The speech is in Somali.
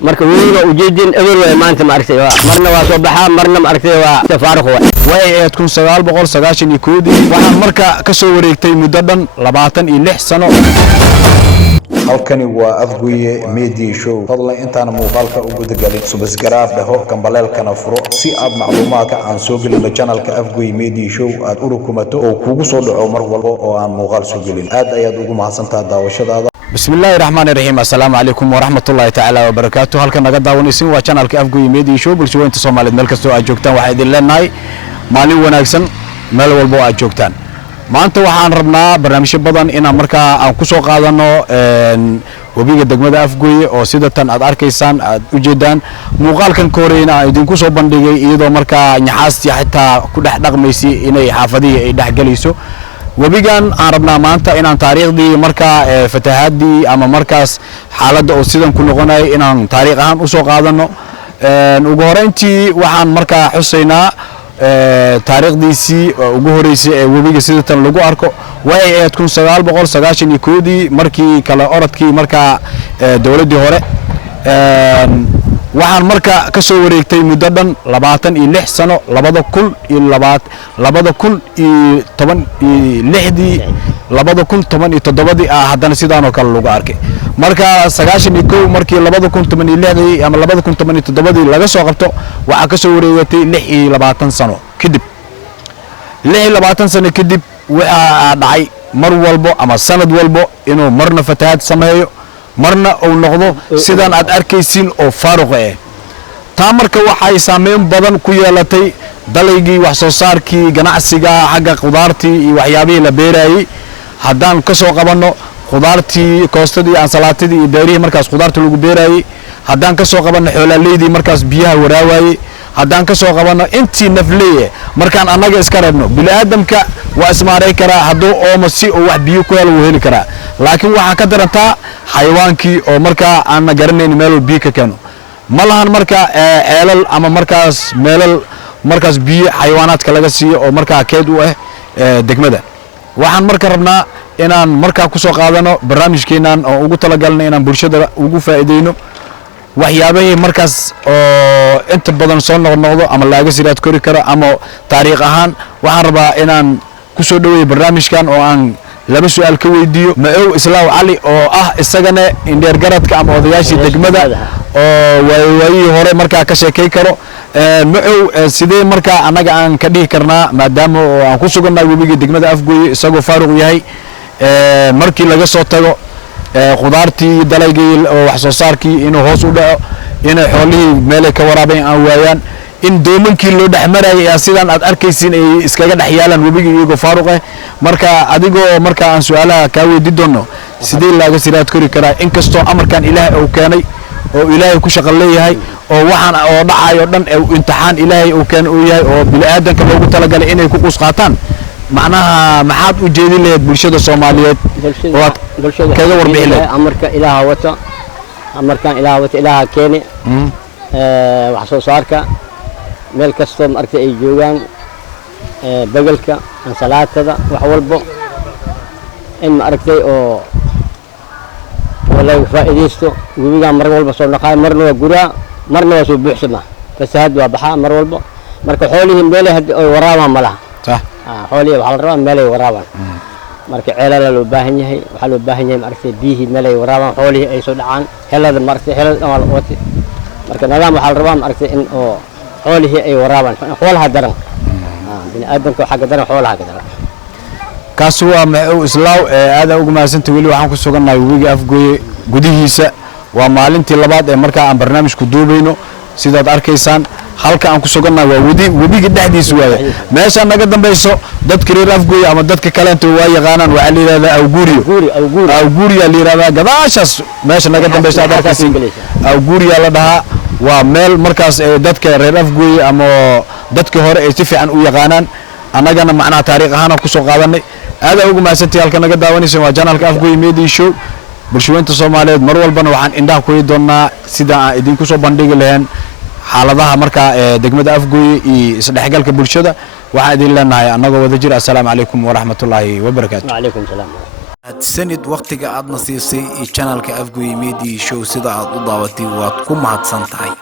marka weeyna ujeedin eber way maanta ma aragtay marna waa soo baxaa marna ma aragtay waa safaarq way 1991 waxaan marka ka soo wareegtay muddo dhan 26 sano. halkani waa Afgoye Media Show fadlan intaan muuqaalka ugu dagalin subscribe dhaho kambaleelkana furo si aad macluumaadka aan soo gelino channelka Afgoye Media Show aad u rukumato oo kugu soo dhaco mar walba oo aan muuqaal soo gelin aad ayaad ugu mahadsantahay daawashadaada. bismillahir rahmanir rahim assalaamu alaykum wa rahmatullahi ta'ala wa barakatuh. halkan naga daawanaysin waa channelka Afgoye Media Show bulshooyinka Soomaaliyeed meel kasta oo aad joogtaan waxaan idin leenahay maalin wanaagsan meel walba oo aad joogtaan. maanta waxaan rabnaa barnaamijyo badan inaan markaa aan ku soo qaadano wabiga degmada Afgoye oo sida tan aad arkaysaan aad u jeedaan muuqaalkan kooreyna idinku soo bandhigay iyadoo markaa nyaxaasti xitaa ku dhex dhaqmaysi inay xaafadii ay dhex galayso. wabigan aan rabnaa maanta inaan taariikhdii markaa fatahaadii ama markaas xaaladda oo sidan ku noqonay inaan taariikh ahaan u soo qaadano. ugu horeyntii waxaan markaa xusaynaa taariikhdiisii ugu horeysay ee wabiga sida tan lagu arko way 1991 markii kala orodkii markaa dawladii hore waxaan marka ka soo wareegtay muddo dhan 26 sano 2016 haddana sidaan oo kale lagu arkay marka 91 markii 2016 ama 2017 laga soo qabto waxa ka soo wareegtay 26 sano kadib 26 sano kadib waxa dhacay mar walbo ama sanad walbo inuu marna fatahaad sameeyo marna uu noqdo sidaan aad arkaysiin oo faaruq ah. taa marka waxay saameyn badan ku yeelatay dalaygii wax soo saarkii ganacsiga xagga qudaartii iyo waxyaabihii la beerayay. haddaan ka soo qabanno qudaartii koostadii ansalaatadii iyo beerihii markaas qudaarta lagu beerayay, haddaan ka soo qabanno xoolaaleydii markaas biyaha waraawayay, haddaan ka soo qabanno intii nafleeye markaan annaga iska reebno bini'aadamka waa ismaaray karaa hadduu oomo si uu wax biyo ku helo wuu heli karaa, laakiin waxaa ka darantaa xayawaankii oo markaa aan garanayn meel biyo ka keeno ma lahan marka ceelal ama markaas meelal markaas biyo xayawaanaadka laga siiyo oo markaa keed u ah degmada. waxaan marka rabnaa inaan markaa ku soo qaadano barnaamijkeenan oo ugu talagalnay inaan bulshada ugu faa'iideyno waxyaabahii markaas oo inta badan soo noqnoqdo ama laaga siraad kori karo ama taariikh ahaan. waxaan rabaa inaan ku soo dhaweeyo barnaamijkan oo aan laba su'aal ka weydiiyo Maow Islaaw Cali oo ah isagana indheer garadka ama odayaashii degmada oo waayii hore markaa ka sheekay karo. Maow sidee markaa anaga aan ka dhihi karnaa maadaama oo aan ku sugannahay wabiga degmada Afgoye isagoo faaruq yahay markii laga soo tago qudaartii dalaygii oo wax soo saarkii inuu hoos u dhaco inay xoolihii meel ka waraabeen aan waayaan in doomankii loo dhaxmarayay sidaan aad arkaysiin ay iskaga dhaxyaalan wabiga iyagoo faaruq ah. marka adigoo marka aan su'aalaha ka weydiin doono sidee laaga siraad kori karaa inkastoo amarkan Ilaahay uu keenay oo Ilaahay ku shaqo leeyahay oo waxaan oo dhacayo dhan imtixaan Ilaahay uu keenay oo yahay oo bini'aadamka loogu talagalay inay ku qusqaataan macnaha maxaad u jeedin lahayd bulshada Soomaaliyeed oo kaga warbixin lahayd amarkan Ilaahay wata Ilaaha keenay wax soo saarka meel kasto ma aragtay ay joogan bagalka ansalaatada wax walbo in ma aragtay oo wala faa'iideysto wabiga mar walba soo naqay marna waa guraa marna waa soo buuxsama fasaad waa baxa mar walba marka xoolihii meel ay waraabaan malaha صح xoolihii waxa la rabaa meel ay waraabaan marka ceelal loo baahan yahay waxa loo baahan yahay ma aragtay biyihi meel ay waraabaan xoolihii ay soo dhacaan helada ma aragtay helada waa wati marka nidaam waxa la rabaa ma aragtay in oo xoolihii ay waraabaan xoolaha daran bini'aadamka waxa daran xoolaha daran kaas waa Maow Islaaw aad ugu maasantay wali waxaan ku sugannahay wabiga Afgoye gudihiisa waa maalintii labaad ee markaa aan barnaamijku duubayno sidaad arkaysaan halka aan ku sugannahay waa wabiga dhexdiisa waaye meesha naga dambayso dadka reer Afgoye ama dadka kale inta waa yaqaanaan waxa la yiraahdaa Awguuriya la yiraahdaa gadaashaas meesha naga dambayso aad arkaysiin Awguuriya la dhahaa waa meel markaas dadka reer Afgoye ama dadka hore ay si fiican u yaqaanaan annagana macnaha taariikh ahaan ku soo qaadanay aad ugu maasantay halka naga daawanaysan waa channelka Afgoye Media Show bulshooyinka Soomaaliyeed mar walbana waxaan indhaha ku doonaa sida aan idinku soo bandhigi lahayn xaaladaha markaa degmada Afgoye iyo isdhexgalka bulshada waxaan idin leenahay annagoo wada jir assalaamu calaykum wa rahmatullaahi wa barakaatuh. wa calaykum salaam sanid waqtiga aad nasiisay channelka Afgoye Media Show sida aad u daawatay waad ku mahadsan tahay.